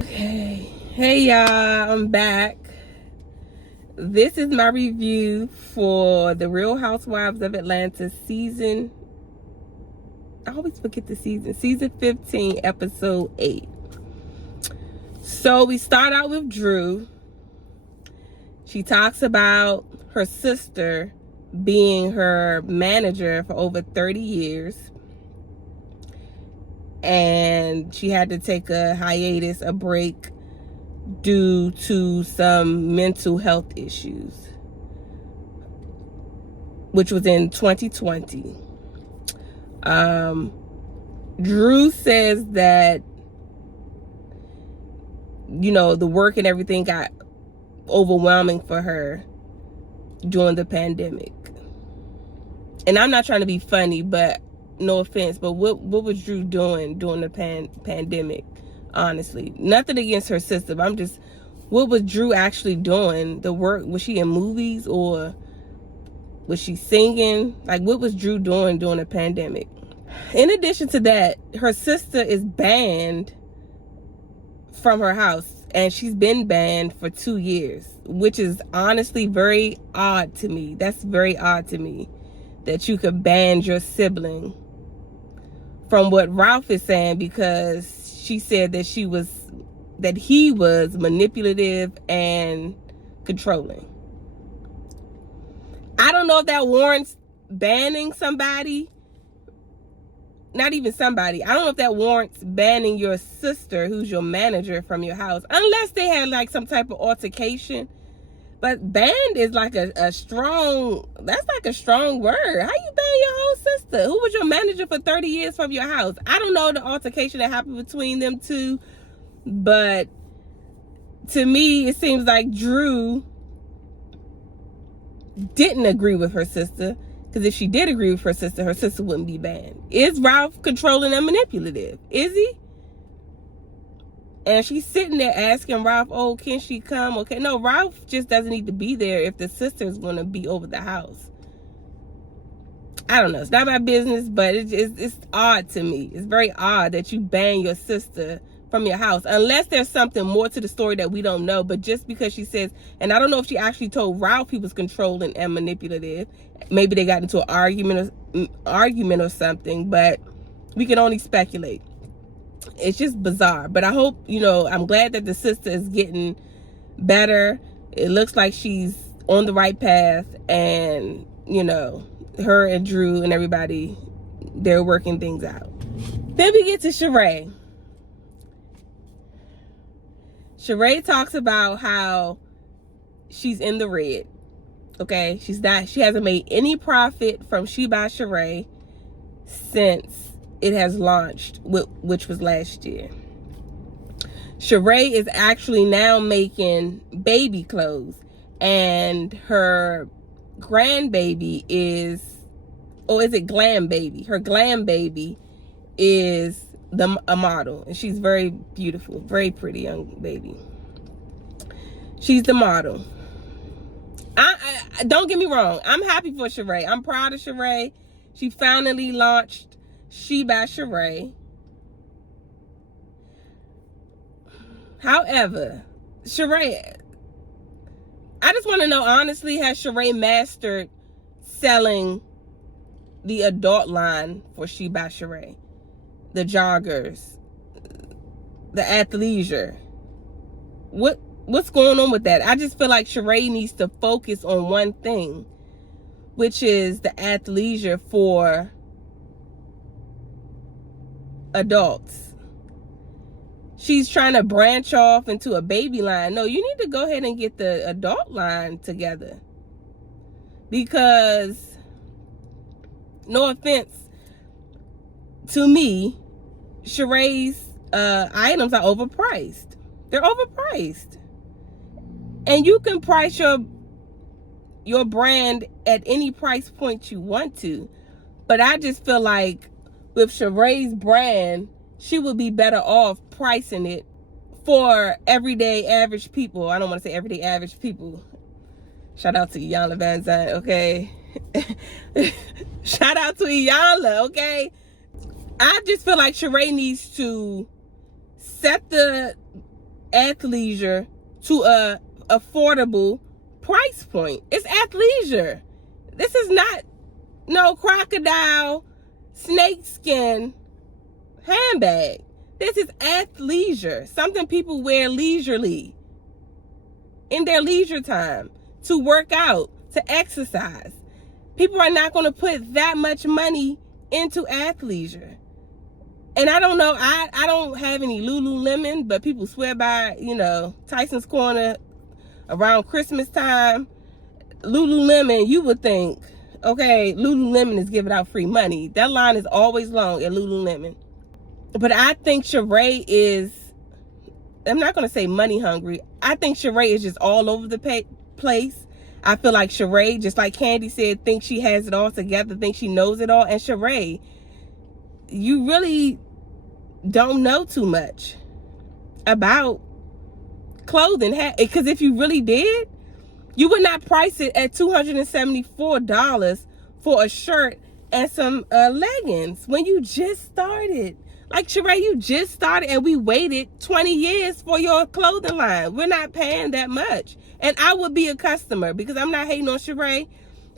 Okay, hey y'all, I'm back. This is my review for the Real Housewives of Atlanta season. I always forget the season 15, episode 8. So we start out with Drew. She talks about her sister being her manager for over 30 years. And she had to take a hiatus, a break, due to some mental health issues, which was in 2020. Drew says that, the work and everything got overwhelming for her during the pandemic. And I'm not trying to be funny, but no offense, but what was Drew doing during the pandemic? Honestly, nothing against her sister, but what was Drew actually doing? The work, was she in movies or was she singing? Like, what was Drew doing during the pandemic? In addition to that, her sister is banned from her house, and she's been banned for 2 years, which is honestly very odd to me. That's very odd to me, that you could ban your sibling, from what Ralph is saying, because she said that he was manipulative and controlling. I don't know if that warrants banning somebody. Not even somebody. I don't know if that warrants banning your sister, who's your manager, from your house, unless they had like some type of altercation. But banned is like a strong word. How you ban your whole sister, who was your manager for 30 years, from your house? I don't know the altercation that happened between them two, but to me, it seems like Drew didn't agree with her sister, because if she did agree with her sister wouldn't be banned. Is Ralph controlling and manipulative? Is he? And she's sitting there asking Ralph, oh, can she come? Okay, no, Ralph just doesn't need to be there if the sister's going to be over the house. I don't know. It's not my business, but it's odd to me. It's very odd that you ban your sister from your house, unless there's something more to the story that we don't know. But just because she says, and I don't know if she actually told Ralph he was controlling and manipulative. Maybe they got into an argument or something, but we can only speculate. It's just bizarre. But I hope, I'm glad that the sister is getting better. It looks like she's on the right path, and her and Drew and everybody, they're working things out. Then we get to Sheree. Sheree talks about how she's in the red. Okay, she hasn't made any profit from She by Sheree since it has launched, which was last year. Sheree is actually now making baby clothes, and her grandbaby is it glam baby? Her glam baby is a model, and she's very beautiful, very pretty young baby. She's the model. I don't get me wrong, I'm happy for Sheree. I'm proud of Sheree. She finally launched She by Sheree. However, Sheree, I just want to know, honestly, has Sheree mastered selling the adult line for She by Sheree? The joggers, the athleisure. What's going on with that? I just feel like Sheree needs to focus on one thing, which is the athleisure for adults. She's trying to branch off into a baby line. No, you need to go ahead and get the adult line together, because, no offense to me, Sheree's items are overpriced. They're overpriced. And you can price your brand at any price point you want to. But I just feel like with Sheree's brand, she would be better off pricing it for everyday average people. I don't want to say everyday average people. Shout out to Iyanla Van Zandt, okay? Shout out to Iyanla, okay? I just feel like Sheree needs to set the athleisure to a affordable price point. It's athleisure. This is not no crocodile snakeskin handbag. This is athleisure, something people wear leisurely in their leisure time, to work out, to exercise. People are not going to put that much money into athleisure. And I don't know, I don't have any Lululemon, but people swear by, you know, Tyson's Corner around Christmas time. Lululemon, you would think, okay, Lululemon is giving out free money. That line is always long at Lululemon. But I think Sheree is, I'm not going to say money hungry. I think Sheree is just all over the place. I feel like Sheree, just like Candy said, thinks she has it all together, thinks she knows it all. And Sheree, you really don't know too much about clothing. Because if you really did, you would not price it at $274 for a shirt and some leggings when you just started. Like, Sheree, you just started and we waited 20 years for your clothing line. We're not paying that much. And I would be a customer, because I'm not hating on Sheree.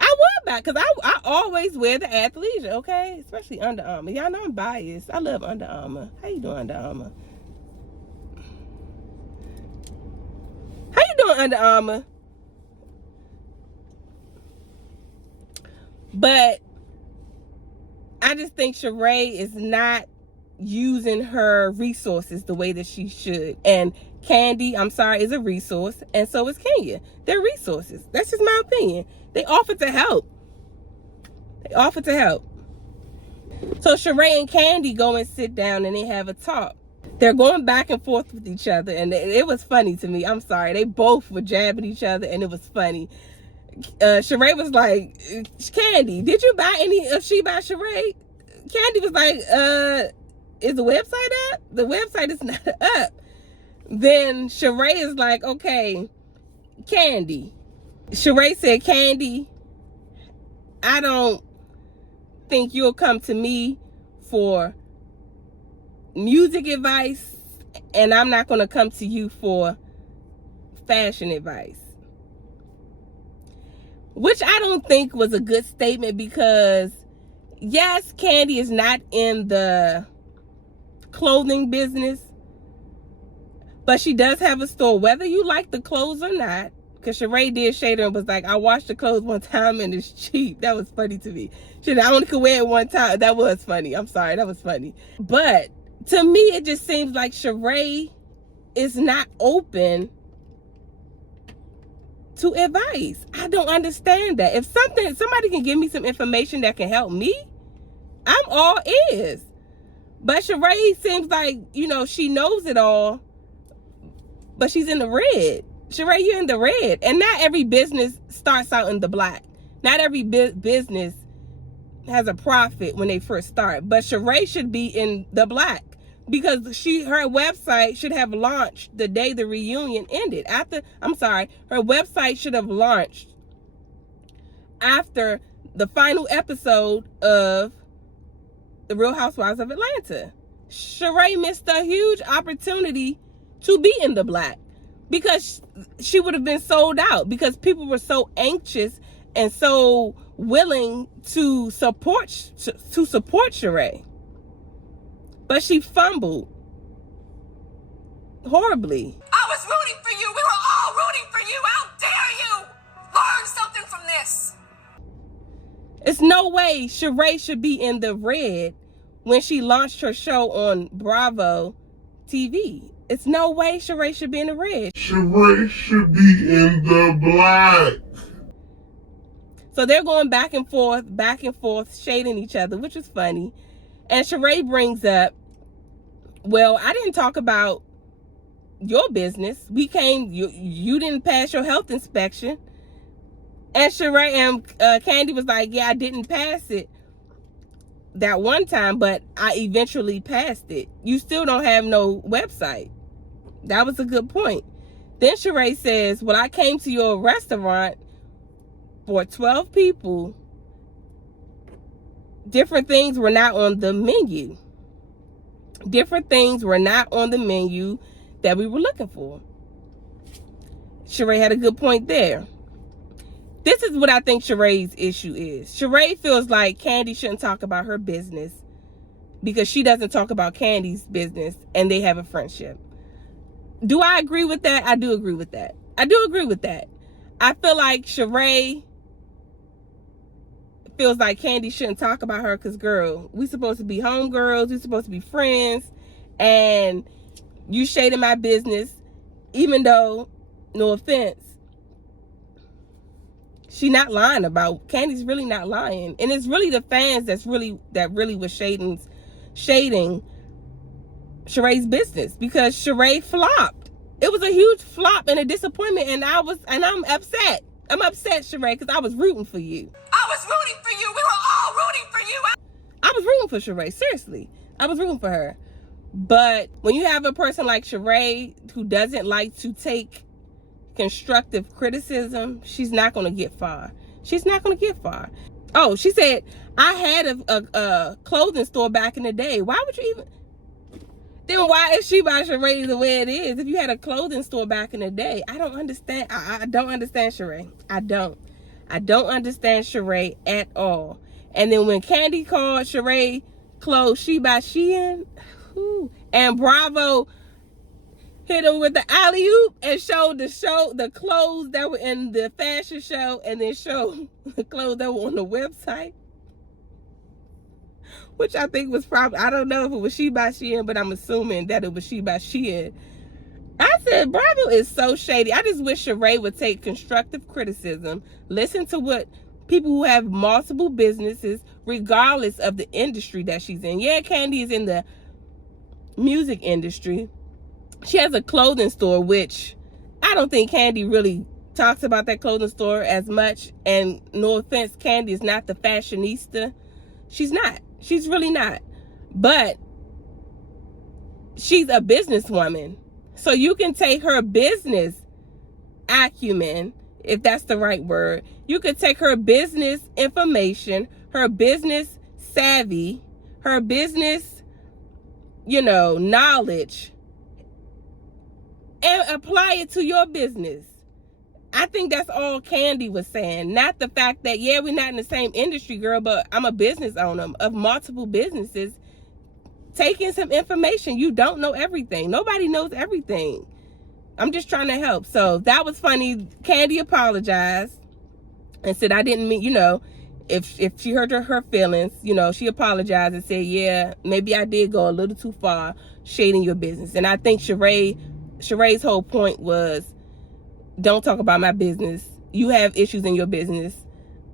I would buy, because I always wear the athleisure, okay? Especially Under Armour. Y'all know I'm biased. I love Under Armour. How you doing, Under Armour? How you doing, Under Armour? But I just think Sheree is not using her resources the way that she should. And Candy, I'm sorry, is a resource, and so is Kenya. They're resources. That's just my opinion. They offer to help. They offer to help. So Sheree and Candy go and sit down and they have a talk. They're going back and forth with each other, and it was funny to me. I'm sorry. They both were jabbing each other, and it was funny. Sheree was like, Candy, did you buy any of She by Sheree? Candy was like, is the website up? The website is not up. Then Sheree is like, okay, Candy. Sheree said, Candy, I don't think you'll come to me for music advice, and I'm not going to come to you for fashion advice. Which I don't think was a good statement, because yes, Candy is not in the clothing business, but she does have a store, whether you like the clothes or not. Because Sheree did shade her and was like, I washed the clothes one time and it's cheap. That was funny to me. She said, I only could wear it one time. That was funny. I'm sorry. That was funny. But to me, it just seems like Sheree is not open to advice. I don't understand that. If somebody can give me some information that can help me, I'm all ears. But Sheree seems like, you know, she knows it all, but she's in the red. Sheree, you're in the red. And not every business starts out in the black. Not every business has a profit when they first start. But Sheree should be in the black, because her website should have launched the day the reunion ended. Her website should have launched after the final episode of The Real Housewives of Atlanta. Sheree missed a huge opportunity to be in the black, because she would have been sold out, because people were so anxious and so willing to support Sheree. But she fumbled horribly. I was rooting for you. We were all rooting for you. How dare you learn something from this? It's no way Sheree should be in the red when she launched her show on Bravo TV. It's no way Sheree should be in the red. Sheree should be in the black. So they're going back and forth, shading each other, which is funny. And Sheree brings up, well, I didn't talk about your business. You didn't pass your health inspection. And Sheree and Candy was like, yeah, I didn't pass it that one time, but I eventually passed it. You still don't have no website. That was a good point. Then Sheree says, well, I came to your restaurant for 12 people. Different things were not on the menu. Different things were not on the menu that we were looking for. Sheree had a good point there. This is what I think Sheree's issue is. Sheree feels like Kandi shouldn't talk about her business because she doesn't talk about Kandi's business and they have a friendship. Do I agree with that? I do agree with that. I do agree with that. I feel like Sheree feels like Kandi shouldn't talk about her because, girl, we supposed to be homegirls. We supposed to be friends. And you shading my business, even though, no offense, she not lying about, Kandi's really not lying. And it's really the fans that really was shading Sheree's business, because Sheree flopped. It was a huge flop and a disappointment, and I'm upset. I'm upset, Sheree, because I was rooting for you. I was rooting for you. We were all rooting for you. I was rooting for Sheree. Seriously. I was rooting for her. But when you have a person like Sheree who doesn't like to take constructive criticism, she's not going to get far. She's not going to get far. Oh, she said, I had a clothing store back in the day. Why would you even... Then why is she by Sheree the way it is? If you had a clothing store back in the day, I don't understand. I don't understand Sheree. I don't understand Sheree at all. And then when Kandi called Sheree clothes She by Shein, and Bravo hit him with the alley-oop and showed the clothes that were in the fashion show, and then showed the clothes that were on the website, which I think was probably, I don't know if it was She by Shein, but I'm assuming that it was She by Shein. I said, Bravo is so shady. I just wish Sheree would take constructive criticism, listen to what people who have multiple businesses, regardless of the industry that she's in. Yeah, Kandi is in the music industry. She has a clothing store, which I don't think Kandi really talks about that clothing store as much. And no offense, Kandi is not the fashionista. She's not. She's really not. But she's a businesswoman. So you can take her business acumen, if that's the right word. You could take her business information, her business savvy, her business, knowledge, and apply it to your business. I think that's all Kandi was saying. Not the fact that, yeah, we're not in the same industry, girl, but I'm a business owner of multiple businesses. Taking some information. You don't know everything. Nobody knows everything. I'm just trying to help. So that was funny. Kandi apologized and said, I didn't mean, if she hurt her feelings, she apologized and said, yeah, maybe I did go a little too far shading your business. And I think Sheree's whole point was, don't talk about my business. You have issues in your business,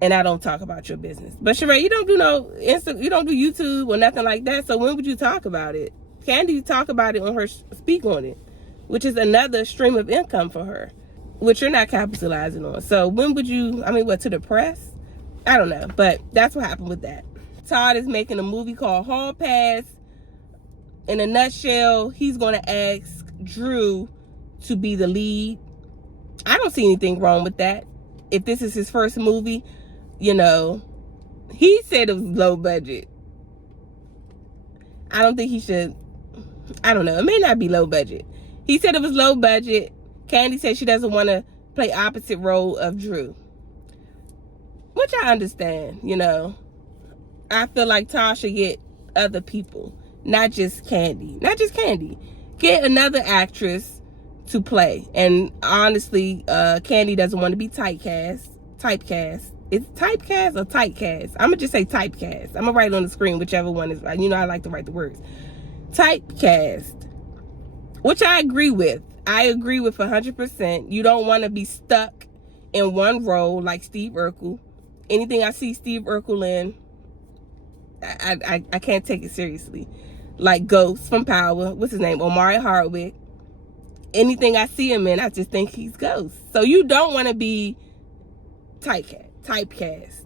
and I don't talk about your business. But Sheree, you don't do you don't do YouTube or nothing like that. So when would you talk about it? Kandi talk about it on her Speak on It, which is another stream of income for her, which you're not capitalizing on. So when would you? To the press? I don't know, but that's what happened with that. Todd is making a movie called Hall Pass. In a nutshell, he's going to ask Drew to be the lead. I don't see anything wrong with that. If this is his first movie, he said it was low budget. I don't think he should. I don't know. It may not be low budget. He said it was low budget. Kandi said she doesn't want to play opposite role of Drew, which I understand. I feel like Todd should get other people, not just Kandi. Get another actress to play. And honestly, Kandi doesn't want to be typecast. It's typecast or typecast? I'm gonna just say typecast. I'm gonna write it on the screen, whichever one is. I like to write the words. Typecast, which I agree with. I agree with 100%. You don't want to be stuck in one role like Steve Urkel. Anything I see Steve Urkel in, I can't take it seriously. Like Ghost from Power. What's his name? Omari Hardwick. Anything I see him in, I just think he's Ghost. So you don't want to be typecast.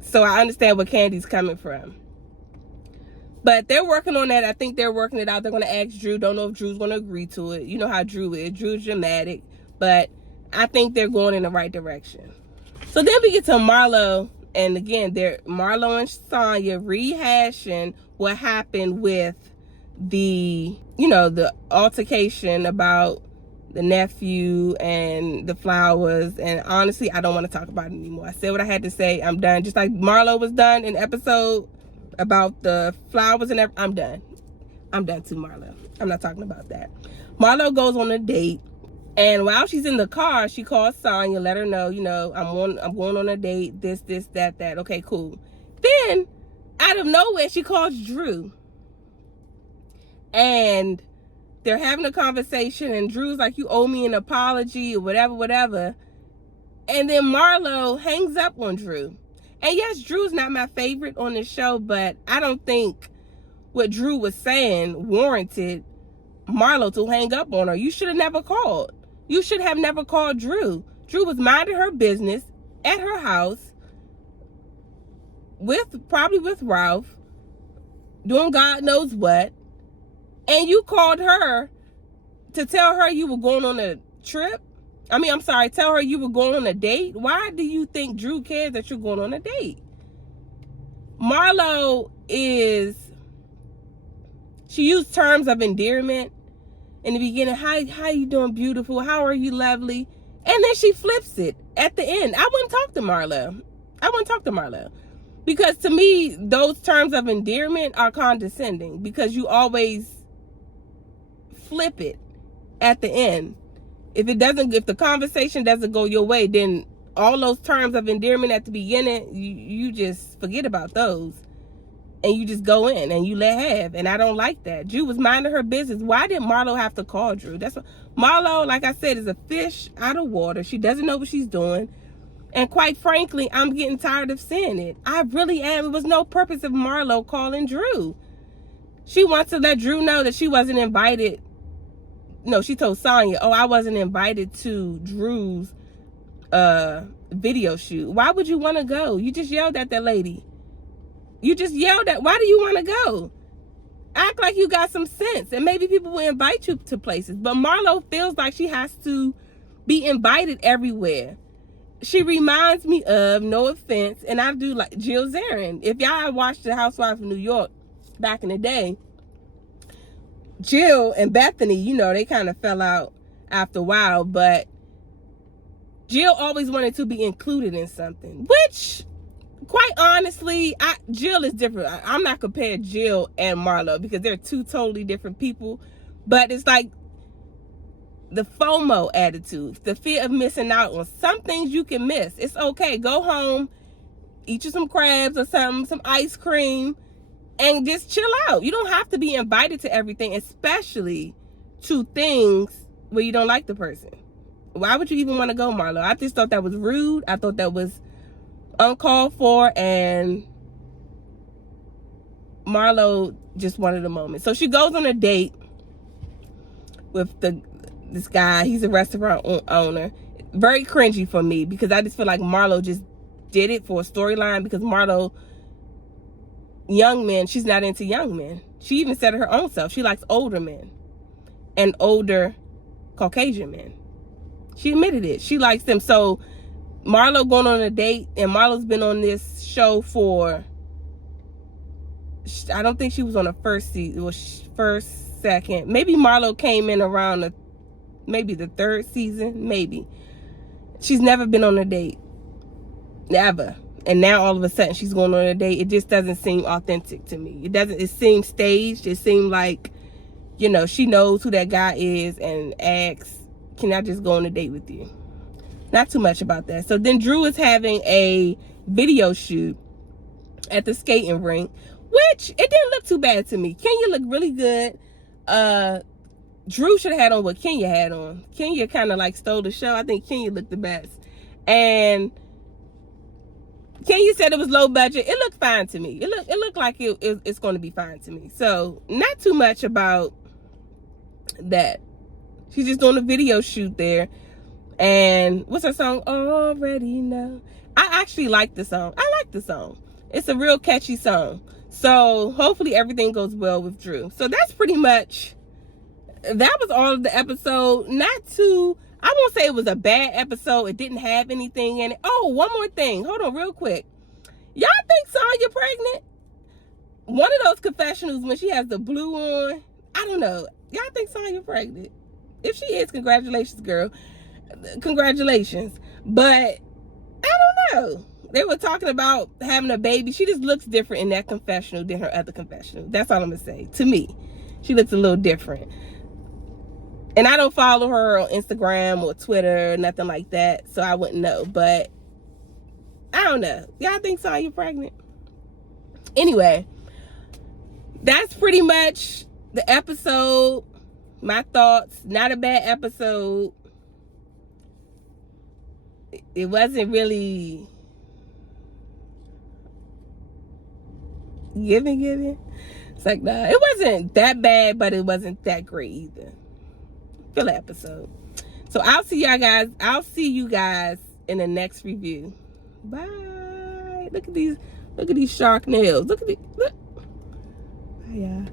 So I understand where Kandi's coming from. But they're working on that. I think they're working it out. They're going to ask Drew. Don't know if Drew's going to agree to it. You know how Drew is. Drew's dramatic. But I think they're going in the right direction. So then we get to Marlo. And again, Marlo and Sonya rehashing what happened with the, the altercation about the nephew and the flowers. And honestly, I don't want to talk about it anymore. I said what I had to say. I'm done. Just like Marlo was done in episode about the flowers and everything. I'm done. I'm done too, Marlo. I'm not talking about that. Marlo goes on a date, and while she's in the car, she calls Sonya, let her know, I'm going on a date, this, that. Okay, cool. Then, out of nowhere, she calls Drew. And they're having a conversation, and Drew's like, you owe me an apology or whatever. And then Marlo hangs up on Drew. And yes, Drew's not my favorite on this show, but I don't think what Drew was saying warranted Marlo to hang up on her. You should have never called. You should have never called Drew. Drew was minding her business at her house probably with Ralph, doing God knows what. And you called her to tell her you were going on a trip. Tell her you were going on a date. Why do you think Drew cares that you're going on a date? Marlo she used terms of endearment in the beginning. How you doing, beautiful? How are you, lovely? And then she flips it at the end. I wouldn't talk to Marlo. Because to me, those terms of endearment are condescending, because you always flip it at the end. If the conversation doesn't go your way, then all those terms of endearment at the beginning, you just forget about those. And you just go in and you let have. And I don't like that. Drew was minding her business. Why did Marlo have to call Drew? Marlo, like I said, is a fish out of water. She doesn't know what she's doing. And quite frankly, I'm getting tired of seeing it. I really am. It was no purpose of Marlo calling Drew. She wants to let Drew know that she wasn't invited. No, she told Sonya, I wasn't invited to Drew's video shoot. Why would you want to go? You just yelled at that lady. Why do you want to go? Act like you got some sense, and maybe people will invite you to places. But Marlo feels like she has to be invited everywhere. She reminds me of, no offense, and I do, like Jill Zarin. If y'all watched the Housewives of New York back in the day, Jill and Bethany, they kind of fell out after a while, but Jill always wanted to be included in something, which, quite honestly, Jill is different. I'm not comparing Jill and Marlo because they're two totally different people, but it's like the FOMO attitude, the fear of missing out on some things you can miss. It's okay. Go home, eat you some crabs or something, some ice cream, and just chill out. You don't have to be invited to everything, especially to things where you don't like the person. Why would you even want to go, Marlo? I just thought that was rude. I thought that was uncalled for, and Marlo just wanted a moment. So she goes on a date with this guy. He's a restaurant owner. Very cringy for me, because I just feel like Marlo just did it for a storyline, because Marlo, young men, she's not into young men. She even said it her own self. She likes older men and older Caucasian men. She admitted it. She likes them. So Marlo going on a date, and Marlo's been on this show for, I don't think she was on the first season. It was first, second. Maybe Marlo came in around maybe the third season, maybe. She's never been on a date. Never. And now all of a sudden she's going on a date. It just doesn't seem authentic to me. It seems staged. It seemed like, she knows who that guy is and asks, can I just go on a date with you? Not too much about that. So then Drew is having a video shoot at the skating rink, which it didn't look too bad to me. Kenya looked really good. Drew should have had on what Kenya had on. Kenya kind of like stole the show. I think Kenya looked the best. And Kenya said it was low budget. It looked fine to me. It looked like it's going to be fine to me. So not too much about that. She's just doing a video shoot there. And what's her song? Already Know. I actually like the song. I like the song. It's a real catchy song. So hopefully everything goes well with Drew. So that's pretty much, that was all of the episode. I won't say it was a bad episode. It didn't have anything in it. Oh, one more thing. Hold on real quick. Y'all think Sonya pregnant? one of those confessionals when she has the blue on. I don't know. Y'all think Sonya pregnant? If she is, congratulations, girl. Congratulations. But I don't know. They were talking about having a baby. She just looks different in that confessional than her other confessional. That's all I'm gonna say. To me, she looks a little different. And I don't follow her on Instagram or Twitter, nothing like that, so I wouldn't know. But I don't know. Y'all think Sonya pregnant? Anyway, that's pretty much the episode. My thoughts. Not a bad episode. It wasn't really giving. It's like, nah, it wasn't that bad, but it wasn't that great either. Filler episode. So I'll see y'all guys. I'll see you guys in the next review. Bye. Look at these shark nails. Look. Bye, y'all.